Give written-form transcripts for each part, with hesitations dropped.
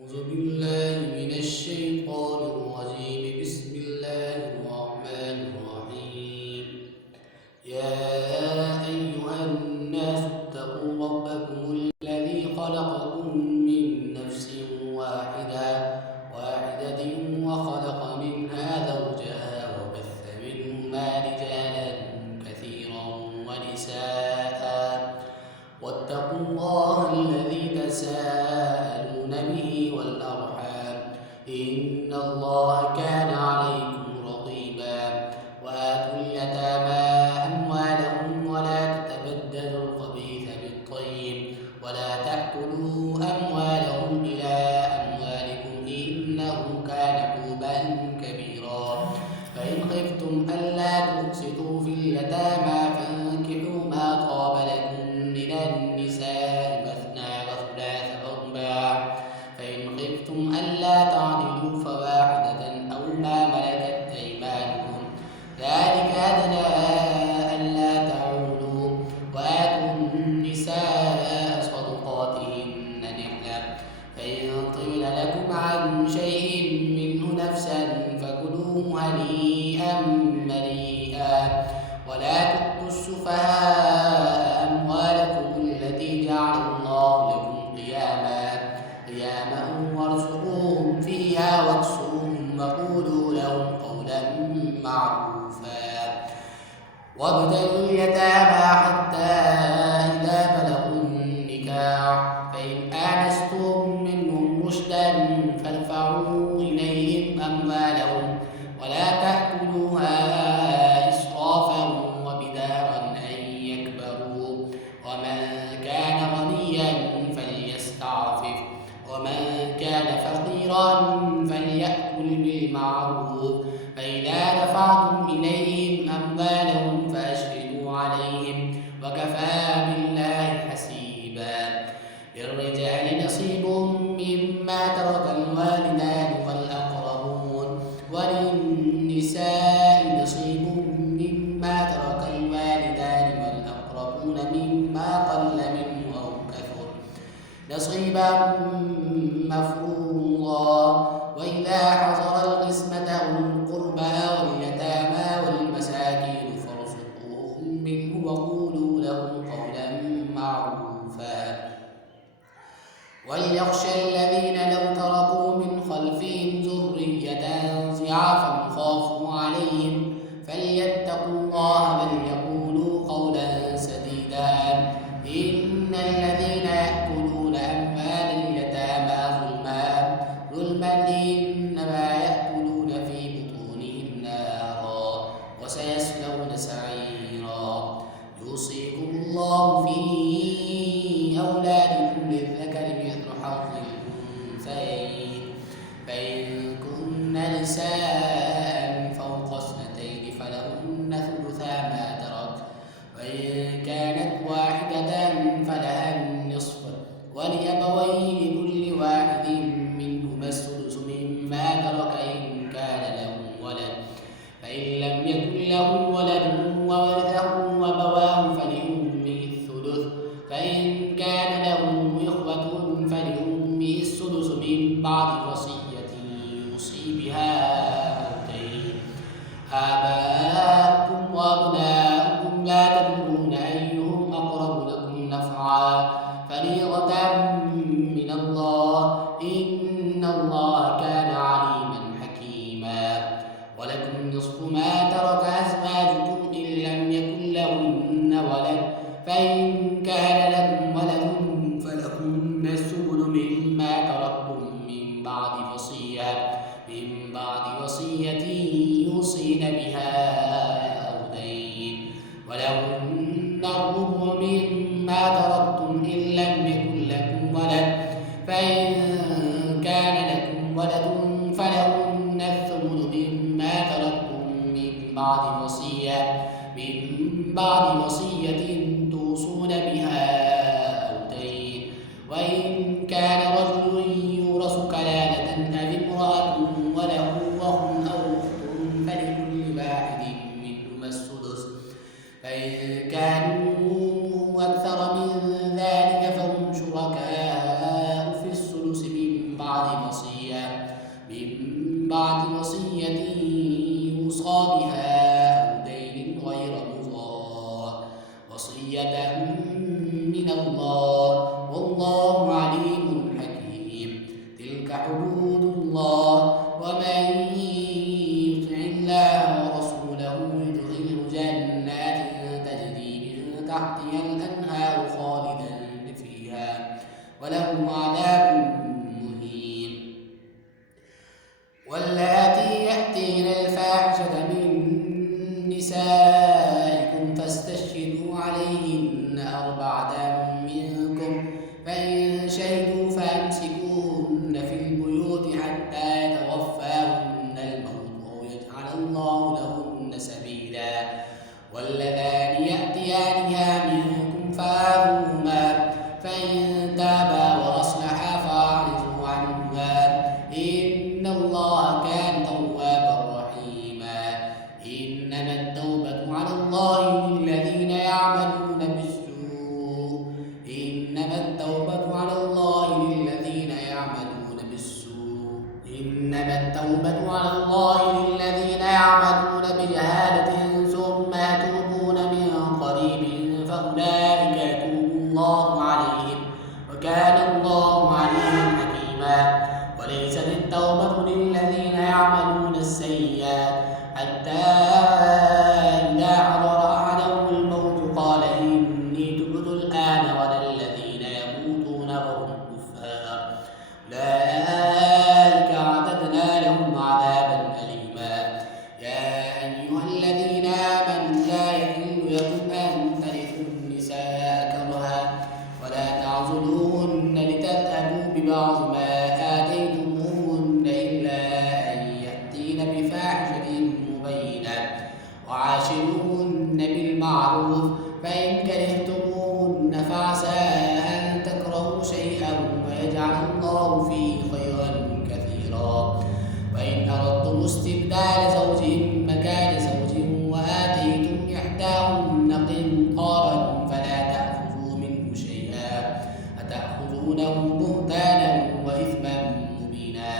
أعوذ بالله من الشيطان الرجيم. بسم الله الرحمن الرحيم. يا أيها الناس اتقوا ربكم الذي خلقكم من نفس واحدة وخلق منها زوجها وبث منهما رجالا كثيرا ونساء واتقوا الله الذي تساءلون به والأرحام إن الله كان عليكم رقيبا. وآتوا اليتامى أموالهم ولا تتبدلوا الخبيث بالطيب ولا تأكلوا أموالهم إلى أموالكم إنه كان حوبا كبيرا. فإن خفتم ألا تقسطوا في اليتامى فانكحوا ما طاب لكم من النساء مثنى وثلاث ورباع. فإن خفتم ألا تعدلوا فواحدة أو ما ملكت أيمانكم ذلك أدنى ألا تعولوا. وآتوا النساء صدقاتهن نحلة. فإن طيل لكم عن شيء منه نفسا فكلوه هنيئا مريئا. ولا تؤتوا السفهاء أموالكم التي جعل الله لكم قياما وارزقوهم فيها واكسوهم وقولوا لهم قولا معروفا. وابتلوا اليتامى حتى إذا بلغوا النكاح فإن آنستم منهم رشدا فادفعوا إليهم أموالهم ولا تأكلوها إسرافا وبدارا أن يكبروا. ومن كان غنيا فليستعفف ومن كان فقيرا فليأكل بالمعروف. فإذا دفعتم إليهم أموالهم فأشهدوا عليهم وكفى بالله حسيبا. للرجال نصيب مما ترك الوالدان والأقربون وللنساء نصيب مما ترك الوالدان والأقربون مما قل منه أو كثر نصيبا مفروضا. وإذا حضر القسمة أولو القربى واليتامى والمساكين فارزقوهم منه وقولوا لهم قولا معروفا. وليخشى الذين لو تركوا من خلفهم ذرية ضعافا خافوا عليهم فليتقوا الله وليقولوا قولا سديدا. إن الذين يأكلون أموال اليتامى ظلما إنما يأكلون في بطونهم نارا وسيصلون سعيرا. يوصيكم الله في أولادكم للذكر مثل حظ الأنثيين. فإن كن نساء فوق اثنتين فلهن ثلثا ما ترك وإن كانت واحدة فلها النصف ولأبويه لكل واحد منهما السدس مما ترك إن كان له ولد. فإن لم يكن له ولد وورثه أبواه فلأمه الثلث. فإن كان له إخوة فلأمه السدس من بعد وصية يوصي بها أو دين. آباؤكم وأبناؤكم لا تدرون أيهم أقرب لكم نفعا فريضة من الله إن الله كان عليما حكيما. ولكم نصف ما ترك أزواجكم إن لم يكن لهن ولد. فإن كان لكم ولد فلهن السدس مما تركتم من بعد وصية يوصين بها أو دين. ولهن الربع مما تركتم إن لم يكن لكم ولد. فإن كان لكم ولد فلهن الثمن مما تركتم من بعد وصية توصون بها أو دين. وإن كان رجل يورث كلالة أو امرأة وله أخ أو أخت فلكل واحد منهما السدس. فإن كانوا أكثر من ذلك فهم شركاء في الثلث من بعد تحية من الله والله عليم حكيم. تلك حدود الله ومن يطع الله ورسوله يدخله جنات تجري من تحتها الأنهار خالدا فيها وله عذاب مهين. واللاتي يأتين الفاحشة من نسائكم فاستشهدوا عليهن أربعة منكم فإن شهدوا فأمسكوهن في البيوت حتى يتوفاهن الموت أو يجعل الله لهن سبيلا. واللذان يأتيانها منكم فآذوهما فإن تابا وأصلحا فأعرضوا عنهما إن الله كان توابا رحيما. إنما التوبة على الله للذين يعملون بالسوء إنما التوبة على الله للذين يعملون بجهالة ثم يتوبون من قريب فأولئك يتوب الله عليهم وكان الله عليما حكيما. وليست التوبة للذين يعملون السيئات حتى إذا حضر أحدهم الموت قال إني تبت الآن ولا الذين يموتون وهم كفار أولئك أعتدنا لهم عذابا أليما. يا أيها الذين آمنوا لا يحل لكم أن ترثوا النساء كرها ولا تعضلوهن لتذهبوا ببعض ما آتيتموهن إلا أن يأتين بفاحشة مبينة وعاشروهن بالمعروف فإن كرهتموهن فعسى أن تكرهوا شيئا ويجعل الله فيه خيرا كثيرا. وإن أردتم استبدال زوج مكان زوج وآتيتم إحداهن قنطارا فلا تأخذوا منه شيئا أتأخذونه بهتانا وإثما مبينا.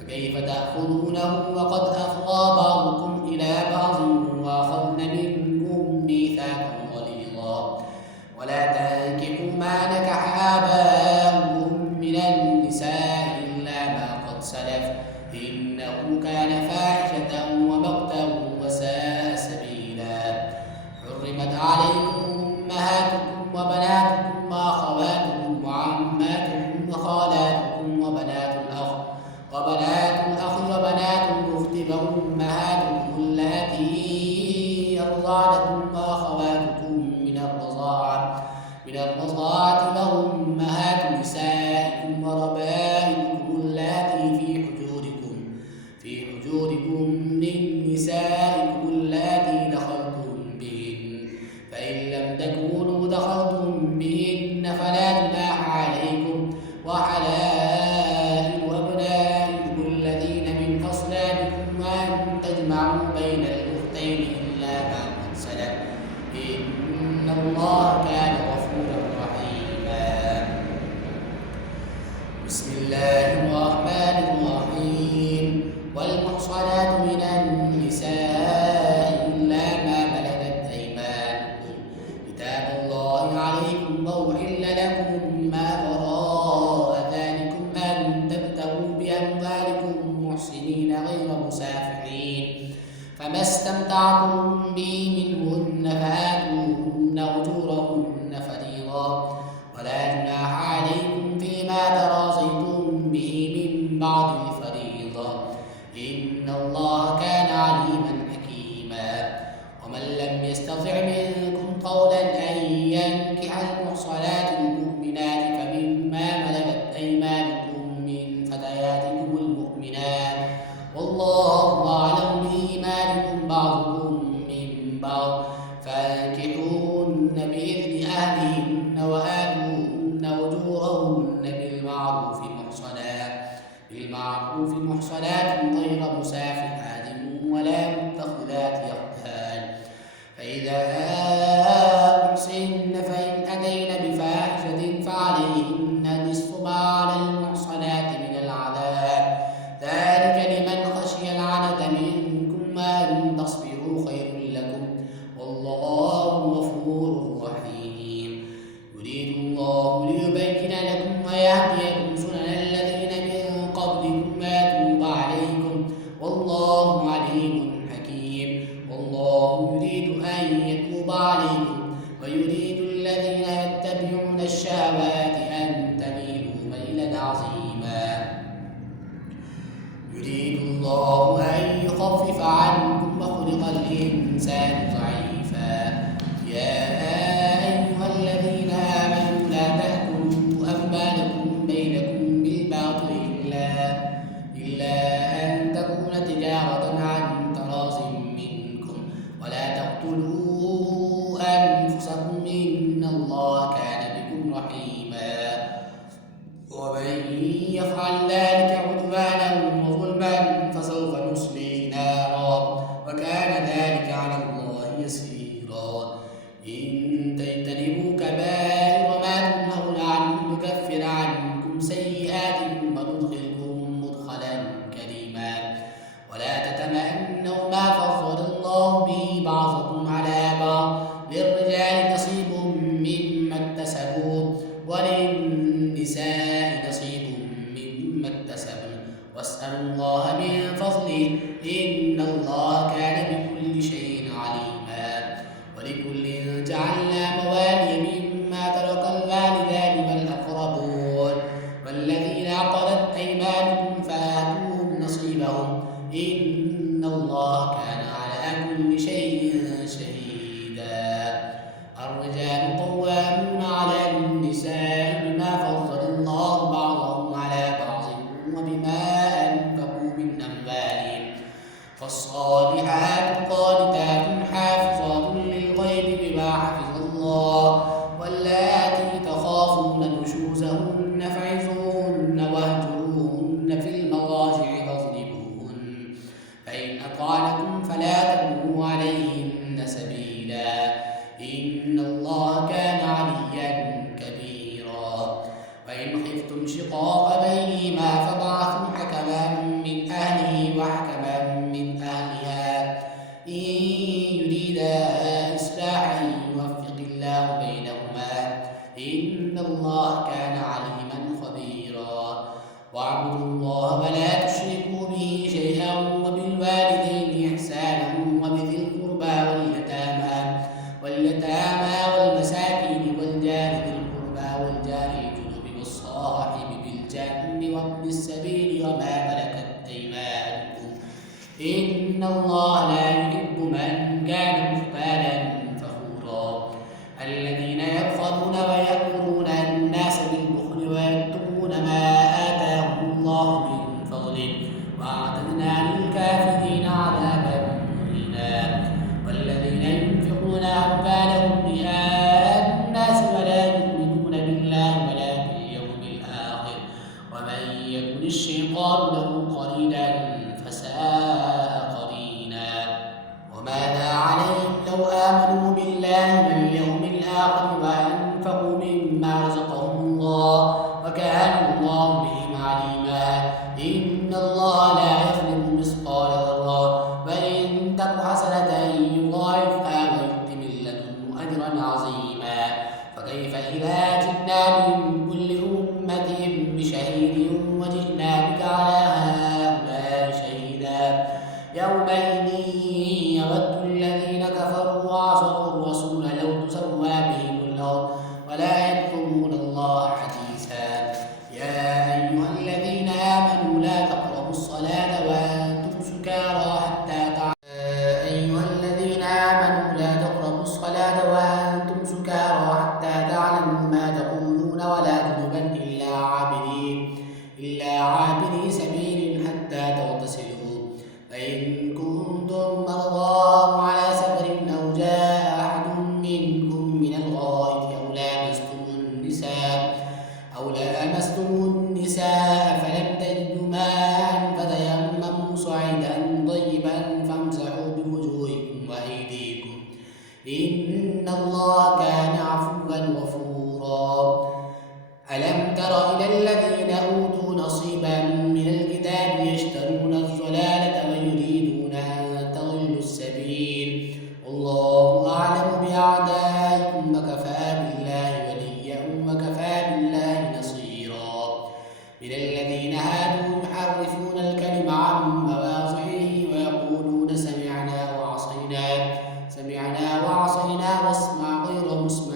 فكيف تأخذونه وقد أفضى بعضكم إلى بعض وأخذن منكم ميثاقا غليظا. ولا تنكحوا ما نكح آباؤكم من النساء إلا ما قد سلف إنه كان فاحشة ومقتا وساء سبيلا. حرمت عليكم أمهاتكم وبناتكم وأخواتكم وعماتكم وخالاتكم وبنات الأخ وبنات الأخت وأمهاتكم اللاتي أرضعنكم وأخواتكم من الرضاعة وأمهات نسائكم وربائبكم اللاتي في حجوركم من نسائكم اللاتي دخلتم بهن فإن لم تكونوا دخلتم بهن فلا جناح عليكم وحلائل أبنائكم الذين من أصلابكم وأن تجمعوا بين الأختين إلا ما قد سلف إن الله كان غفورا رحيما. بسم الله الرحمن الرحيم. والمحصنات من النساء إلا ما ملكت أيمانكم كتاب الله عليكم وأحل لكم ما وراء ذلكم أن تبتغوا بأموالكم محسنين غير مسافحين فما استمتعتم به منهن فآتوهن أجورهن فريضة ولا جناح عليكم فيما تراضيتم به من بعد الفريضة إن الله كان عليما حكيما. ومن لم يستطع منكم قولا أن ينكح المحصنات المؤمنات فمما ملكت أيمانكم من فتياتكم المؤمنات والله أعلم بإيمانكم بعضكم من بعض فانكحوهن بإذن أهلهن وآتوهن أجورهن محصنات غير مسافحات ولا متخذات أخدان فإذا أحسن فإن أتين بفاحشة فعليهن نصف ما على المحصنات من العذاب ذلك لمن خشي العنة منكم وأن تصبروا خير لكم والله غفور رحيم. ويريد الذين يتبعون الشهوات أن تميلوا ميلا عظيما. يريد الله أن يخفف عنكم وخلق الإنسان ضعيفا. يا أيها الذين آمنوا لا تأكلوا أموالكم بينكم بالباطل إلا أن تكون تجارة عن تراض منكم ولا تقتلوا أنفسكم إن الله كان بكم رحيما. ومن يفعل ذلك عدوانا وظلما فسوف نصليه نارا وكان ذلك على الله يسيرا. إن تجتنبوا كبائر ما تنهون عنه نكفر عنكم سيئاتكم وندخلكم مدخلا كريما. ولا تتمنوا ما فضل الله به بعضكم على بعض للرجال نصيب مما اكتسبوا وللنساء نصيب مما اكتسبن واسألوا الله من فضله إن الله كان بكل شيء عليما. ولكل جعلنا موالي مما ترك الوالدان والأقربون والذين عقدت أيمانكم فآتوهم نصيبهم إن الله كان على كل شيء شهيدا. الرجال قوامون على النساء بما فضل الله بعضهم على بعض وبما أنفقوا من أموالهم. فالصالحات قانتات حافظات للغيب بما حفظ الله واللاتي تخافون نشوزهن فعظوهن واهجروهن في المضاجع واضربوهن فإن أطعنكم فلا تبغوا عليهن سبيلا إن الله كان عليا كبيرا. وإن خفتم شقاق بينهما فابعثوا حكما من أهله وحكما من أهلها إن يريدا إصلاحا يوفق الله بينهما إن الله كان عليما خبيرا. واعبدوا الله ولا تشركوا به شيئا وبالوالدين إحسانا وبذي القربى واليتامى والمساكين والجار ذي القربى والجار الجنب والصاحب بالجنب وابن السبيل وما ملكت أيمانكم إن الله لا يحب من كان مختالا فخورا. الذين يبخلون ويأمرون الناس بالبخل ويكتمون ما آتاهم الله من فضله وأعتدنا للكافرين عذابا مهينا. والذين ينفقون أموالهم رئاء الناس ولا يؤمنون بالله ولا باليوم الآخر ومن يكن الشيطان له قرينا فساء قرينا. وماذا عليهم لو آمنوا بالله واليوم الآخر وأنفقوا مما رزقهم الله وكان الله بهم عليما. إن الله لا يظلم مثقال ذرة وإن تك حسنة يضاعفها ويؤت من لدنه أجرا عظيما. فكيف إذا جئنا من كل أمة بشهيد وجئنا بك على هؤلاء شهيدا يومئذ يود الذين كفروا وعصوا الرسول لو تسوى بهم الأرض ولا يكتمون الله حديثا. يا أيها الذين آمنوا لا تقربوا الصلاة وأنتم سكارى حتى تعلموا ما تقولون ولا جنبا إلا عابري سبيل حتى تغتسلوا. فإن كنتم مرضى أو على سفر أو جاء أحد منكم من الغائط أو لامستم النساء فلم تجدوا ماء فتيمموا صعيدا طيبا فامسحوا بوجوهكم وأيديكم إن الله كان عفوا غفورا. ألم تر إلى الذين أوتوا نصيبا من الكتاب يشترون الضلالة ويريدون أن تضلوا السبيل والله أعلم بأعدائكم وكفى بالله وليا وكفى بالله نصيرا. من الذين هادوا يحرفون الكلم عن مواضعه ويقولون سمعنا وعصينا واسمع غير مسمع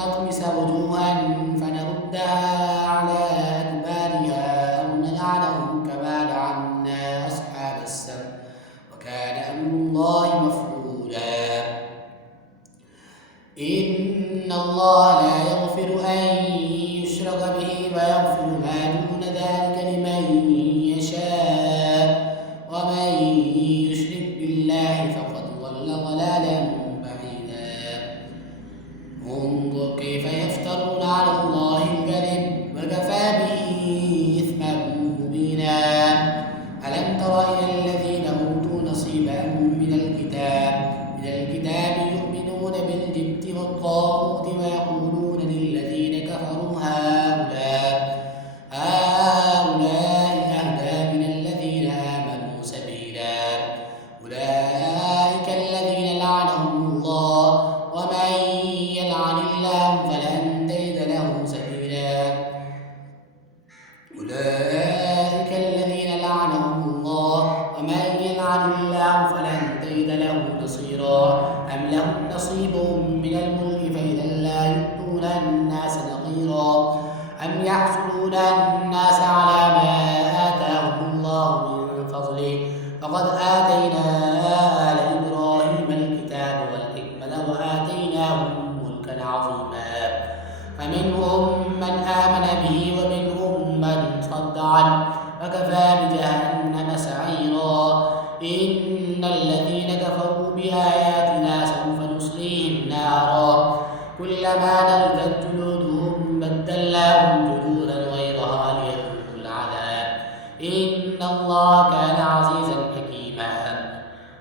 نطمس وجوها فنردها على أدبارها أو نلعنهم كما لعنا أصحاب السبت وكان أمر الله مفعولا. إن الله لا يغفر أن يشرك به ويغفر ما دون ذلك لمن يشاء ومن يشرك بالله فقد ضل ضلالا بعيدا. انظر كيف يفترون على الله الكذب وكفى به إثما مبينا. ألم تر إلى الذين أوتوا نصيبا من الكتاب يؤمنون بالجبت والطاغوت ويقولون للذين كفروا هؤلاء أهدى من الذين آمنوا سبيلا. أولئك الذين لعنهم الله ومن يلعن الله فلن تجد له سبيلا. أولئك الذين لعنهم الله ومن يلعن الله فلن تجد له نصيرا. أم لهم نصيب من الملك فإذا لا يؤتون الناس نقيرا. أم يحسدون الناس على ما آتاهم الله من فضله فقد آتينا آل إبراهيم الكتاب والحكمة وآتيناهم ملكا عظيما. فمنهم من آمن به ومنهم من صد عنه وكفى بجهنم سعيرا. إن الذين كفروا بآياتنا سوف نصليهم نارا كلما نضجت جلودهم بدلناهم جلودا غيرها ليذوقوا العذاب إن الله كان عزيزا حكيما.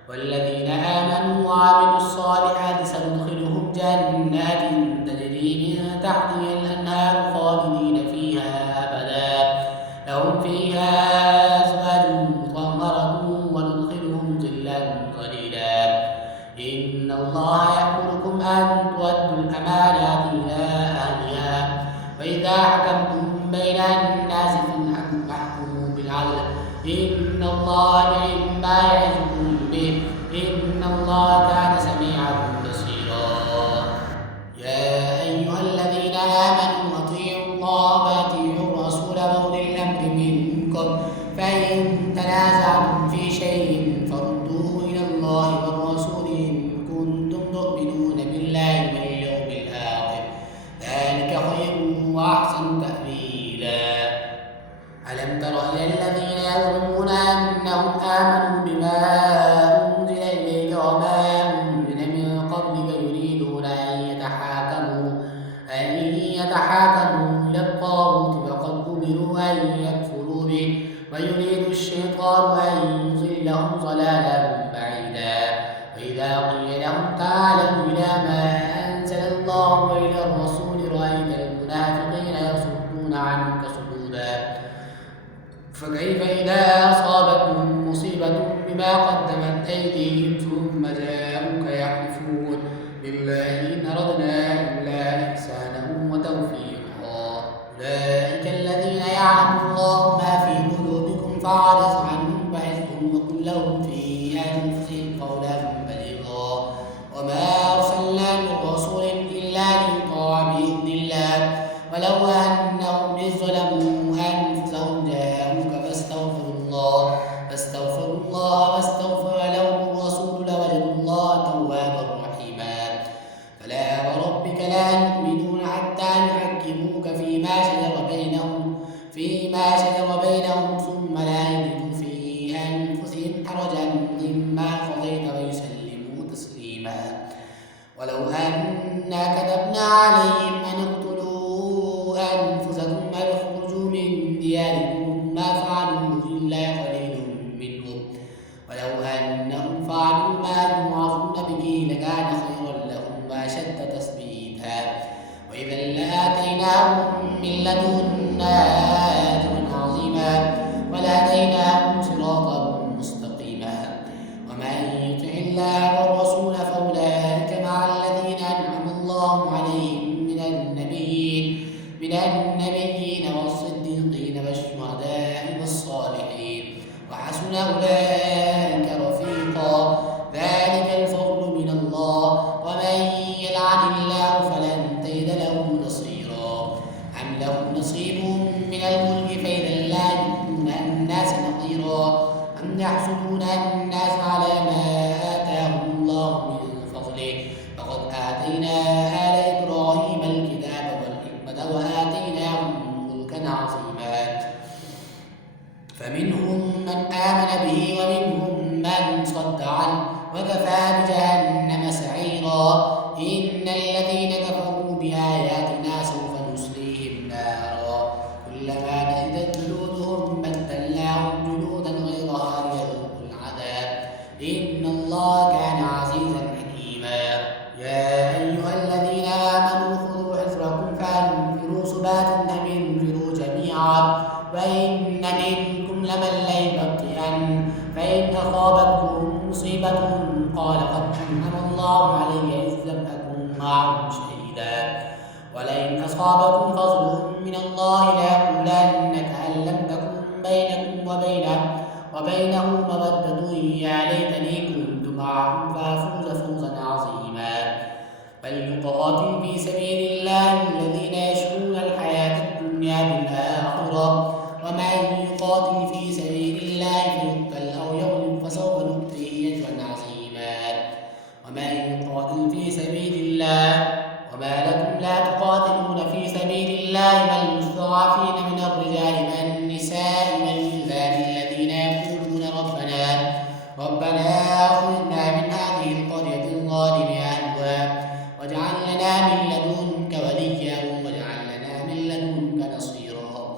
والذين آمنوا وعملوا الصالحات سندخلهم جنات تجري من تحتها الأنهار خالدين فيها أبدا لهم فيها أزواج مطهرة وندخلهم ظلا ظليلا. إن الله يأمركم أن تؤدوا الأمانات إلى أهلها وإذا حكمتم بين الناس فاحكموا بالعدل إن الله نعم ما يعظكم به إن الله كان سميعا بصيرا. يا أيها الذين آمنوا أطيعوا الله وأطيعوا الرسول وأولي الأمر منكم فإن تنازعتم في شيء فردوه إلى الله والرسول إن كنتم تؤمنون بالله واليوم الآخر ذلك خير وأحسن تأويلا. ألم تر إلى الذين يظنون أنهم آمنوا بما أنزل إليك وما أنزل من قبلك يريدون أن يتحاكموا إلى الطاغوت فقد أمروا أن يكفروا به ويريد الشيطان أن يضلهم ضلالا بعيدا. وإذا قيل لهم تعالوا إلى ما أنزل الله وإلى الرسول رأيت المنافقين يصدون عنك صدودا. فكيف إذا أصابتهم مصيبة بما قدمت أيديهم ثم جاءوك يحلفون بالله إن أردنا إلا إحسانا وتوفيقا. أولئك الذين يعلم الله ما في قلوبكم فأعرض عنهم وعظهم وقل لهم في أنفسهم قولا بليغا. وما أرسلنا من رسول إلا ليطاع بإذن الله ولو أنهم إذ ظلموا أنفسهم جاءوك فاستغفروا الله واستغفر لهم الرسول لوجدوا الله توابا رحيما. فلا وربك لا يؤمنون حتى يحكموك فيما شجر بينهم ثم لا يجدوا في أنفسهم حرجا مما قضيت ويسلموا تسليما. ولو أنا كتبنا عليهم أن اقتلوا أنفسكم أو اخرجوا من دياركم ما فعلوا إلا قليل منهم ولو أنهم فعلوا ما يوعظون به لكان خيرا لهم وأشد تثبيتا وإذا لآتيناهم من لدنا أجرا عظيما ولهديناهم صراطا مستقيما. ومن يطع الله والرسول فأولئك مع الذين أنعم الله عليهم من النبيين والصديقين والشهداء والصالحين وحسن أولئك رفيقا. ذلك الفضل من الله ومن يلعن الله فلن تجد له له نصيب من الملك فإذا لا يؤتون الناس نقيرا أم يحسدون الناس على ما آتاهم الله من فضله فقد آتينا آل إبراهيم الكتاب والحكمة وآتيناهم ملكا عظيما فمنهم من آمن به ومنهم من صد عنه وكفى بجهنم سعيرا إن الذين كفروا بآياتنا سوف نصليهم نارا كلما نضجت جلودهم بدلناهم جلودا غيرها ليذوقوا العذاب إن الله كان عزيزا حكيما يا أيها الذين آمنوا خذوا حذركم فانفروا ثبات أو انفروا جميعا وإن منكم لمن ليبطئن فإن أصابتكم مصيبة قال قد أنعم الله علي إذ لم أكن معهم شهيدا ولئن أصابكم فضل من الله ليقولن كأن لم تكن بينكم وبينه مودة يا ليتني كنت معهم فأفوز فوزا عظيما فليقاتل في سبيل الله الذين يشرون الحياة الدنيا بالآخرة ومن يقاتل في سبيل الله فيقتل أو يغلب فسوف نؤتيه أجرا عظيما ومن يقاتل في سبيل الله وما لكم لا تقاتلون في سبيل الله والمستضعفين من الرجال والنساء والولدان الذين يقولون ربنا أخرجنا من هذه القرية الظالم أهلها واجعل لنا من لدنك وليا واجعل لنا من لدنك نصيرا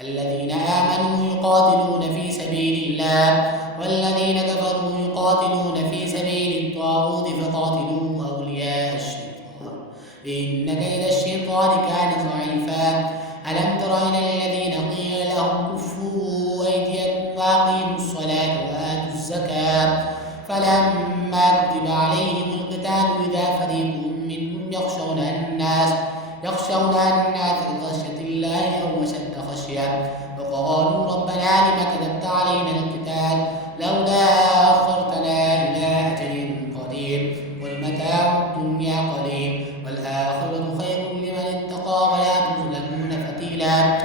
الذين آمنوا يقاتلون في سبيل الله والذين كفروا يقاتلون في سبيل الطاغوت فقاتلوا أولياء الشيطان إن كيد الشيطان كان ضعيفا ألم تر إلى الذين قيل لهم كفوا أيديكم وأقيموا الصلاة وآتوا الزكاة فلما كتب عليهم القتال إذا فريق منهم يخشون الناس كخشية الله أو أشد خشية وقالوا ربنا لم كتبت علينا القتال لولا أخرتنا إلى أجل قريب والمتاع الدنيا قليل والآخرة خير لمن اتقى ولا تظلمون فتيلا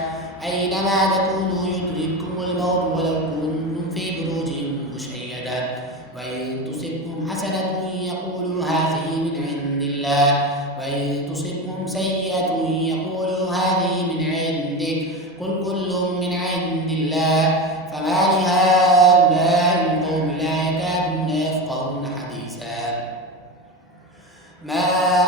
أينما تكونوا يدرككم الموت ولو كنتم في بروج مشيدة وإن تصبكم حسنة يقولوا هذه من عند الله وإن تصبهم سيئة يقولوا هذه من عندك قل كل من عند الله فما لهؤلاء القوم لا يكادون يفقهون حديثا ما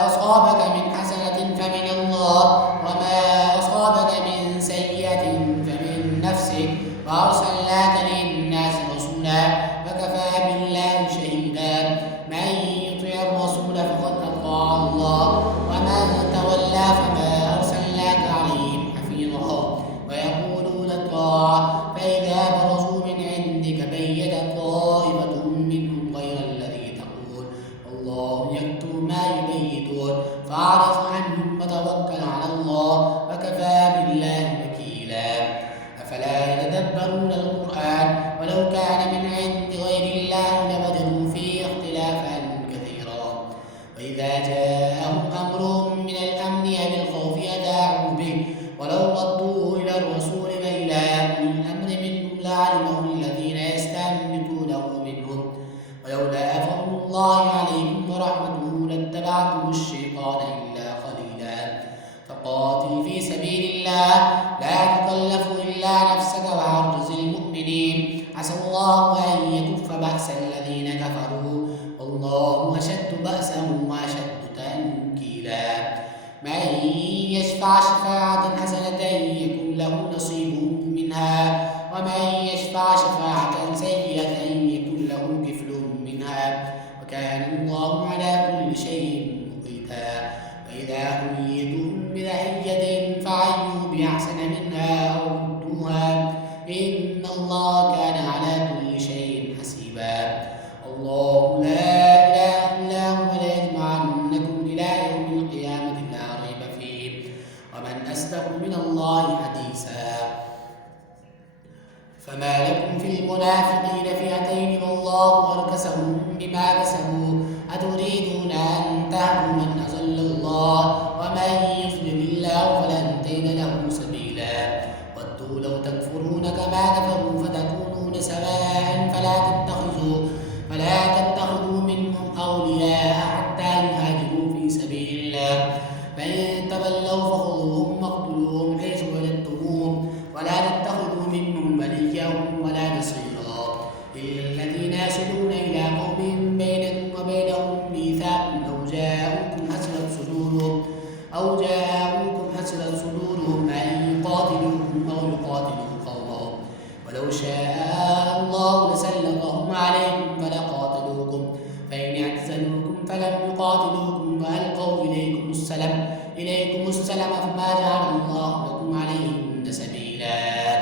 أصابك من حسنة فمن الله وما أصابك من سيئة فمن نفسك وأرسلناك للناس رسولا وكفى بالله شهيدا من يطع الرسول فقد أطاع الله ومن تولى فما أرسلناك عليهم حفيظا ويقولون طاعة فإذا برزوا من عندك بيت طائفة منهم غير الذي تقول الله يكتب ما يبيتون فأعرض عنهم وتوكل على الله وكفى بالله وكيلا أفلا يتدبرون القرآن ولو كان من عند غير الله لوجدوا فيه اختلافا كثيرا وإذا جاءهم أمر من الأمن أو الخوف أذاعوا به ولو ردوه إلى الرسول وإلى أولي الأمر منهم لعلمه الذين يستنبطونه منهم ولولا فضل الله عليكم ورحمته لاتبعتم الشيطان إلا قليلا فقاتل في سبيل الله لا تكلف إلا نفسك وعرض المؤمنين عسى الله أن يكف بأس الذين كفروا والله أشد بأسا وأشد تنكيلا من يشفع شفاعة حسنة يكن له نصيب منها ومن يشفع شفاعة سيئة يكن له كفل منها وكان الله على كل شيء مقيتا وإذا حييتم بتحية فحيوا بأحسن منها أو ردوها إن الله كان على كل شيء حسيبا الله لا إله إلا هو ليجمعنكم إلى يوم القيامة لا ريب فيه ومن أصدق من الله حديثا فما لكم في المنافقين فئتين والله أركسهم بما كسبوا أتريدون أن تهدوا من أضل الله ومن يضلل الله فلن تجد له سبيلا ودوا لو تكفرون كما كفروا فتكونون سواء فلا تتخذوا منهم أولياء حتى يهاجروا في سبيل الله فإن تولوا فخذوهم واقتلوهم حيث وجدتموهم ولا تتخذوا منهم وليا ولا نصيرا إلا الذين يصلون إلى قوم بينكم وبينهم ميثاق أو جاءوكم حسرت صدورهم أن يقاتلوكم أو يقاتلوا قومهم ولو شاء الله لسلطهم عليكم فلقاتلوكم فإن اعتزلوكم فلم يقاتلوكم وألقوا إليكم السلم فما جعل الله لكم عليهن سبيلا